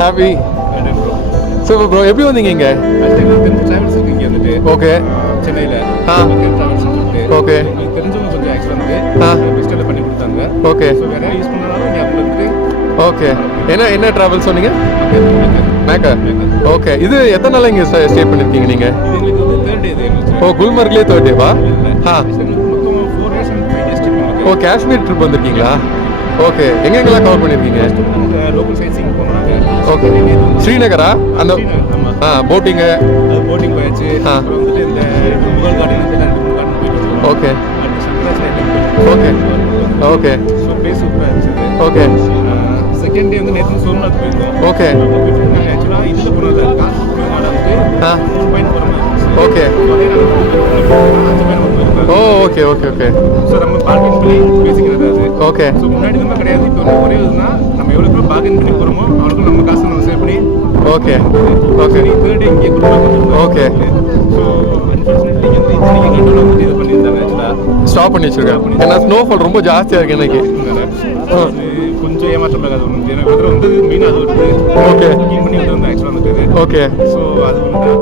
Happy. Super bro. எப்படி வந்தீங்க இங்கே? ட்ராவல்ஸ் இருக்கு இங்கே வந்துட்டு. ஓகே. சென்னையில் ட்ராவல்ஸ் சொல்லிட்டு. ஓகே. தெரிஞ்சவங்க கொஞ்சம் ஆக்சுவலாக வந்து பெஸ்ட்டில் பண்ணி கொடுத்தாங்க. ஓகே. ஸோ வேறு யூஸ் பண்ணாலும் இங்கே அவங்க வந்துட்டு. ஓகே. என்ன ட்ராவல் சொன்னீங்க? மேக்கர். ஓகே. இது எத்தனை நாள் இங்கே ஸ்டே பண்ணியிருக்கீங்க நீங்கள்? இது எங்களுக்கு வந்து தேர்ட் டே இது. ஓ, குல்மர்க்லேயே தேர்ட் டேவா? மொத்தம் 4 days and 5 days ட்ரிப். ஓ, காஷ்மீர் ட்ரிப் வந்திருக்கீங்களா? ஓகே. எங்கெங்கெல்லாம் கவர் பண்ணியிருக்கீங்க? லோக்கல் சைட் சீங் போனாங்க. ஓகே. ஸ்ரீநகரா? அந்த போட்டிங்கு? அது போட்டிங் போயாச்சு. அப்புறம் வந்துட்டு இந்த முகல் கார்டன் வந்து 2 கார்டன் போயிட்டு. Okay. Okay. Okay. So place சூப்பராக இருந்துச்சு. ஓகே. செகண்ட் டே வந்து நேற்று சோம்நாத் போயிருந்தோம். ஓகே. நாங்கள் ஆக்சுவலாக இதில் போனது காசு போனதுனால வந்து 3 பாயிண்ட் போகிற மாதிரி இருந்துச்சு. ஓகே. அதே நாங்கள் 5 பாயிண்ட் போயிருந்தோம். ஓ, ஓகே ஓகே ஓகே. ஸோ நம்ம பார்க்கிங் பண்ணி பேசிக்கிறது அது. ஓகே. ஸோ முன்னாடி நம்ம கிடையாது. இப்போ ஒரே இதுனா நம்ம எவ்வளோ பார்க்கிங் பண்ணி போகிறோமோ அவளுக்கும் நம்ம காசு நம்ம சேவ் பண்ணி. ஓகே. ஓகே. தேர்ட் டே இங்கே கொடுப்பாங்க. ஓகே. ஸோ அன்ஃபார்ச்சுனேட்லி வந்து இன்றைக்கி கண்ட்ரோல் வந்து இது பண்ணியிருந்தாங்க ஆக்சுவலாக. ஸ்டாப் பண்ணி வச்சிருக்கேன். ஏன்னா ஸ்னோஃபால் ரொம்ப ஜாஸ்தியாக இருக்கு எனக்கு. கொஞ்சம் ஏமாற்றப்படாது ஒன்று. எனக்கு வந்து வந்து மெயினாக அது வருது. ஓகே. புக்கிங் பண்ணி வந்து ஆக்சுவலாக வந்துட்டு. ஓகே. ஸோ அது வந்து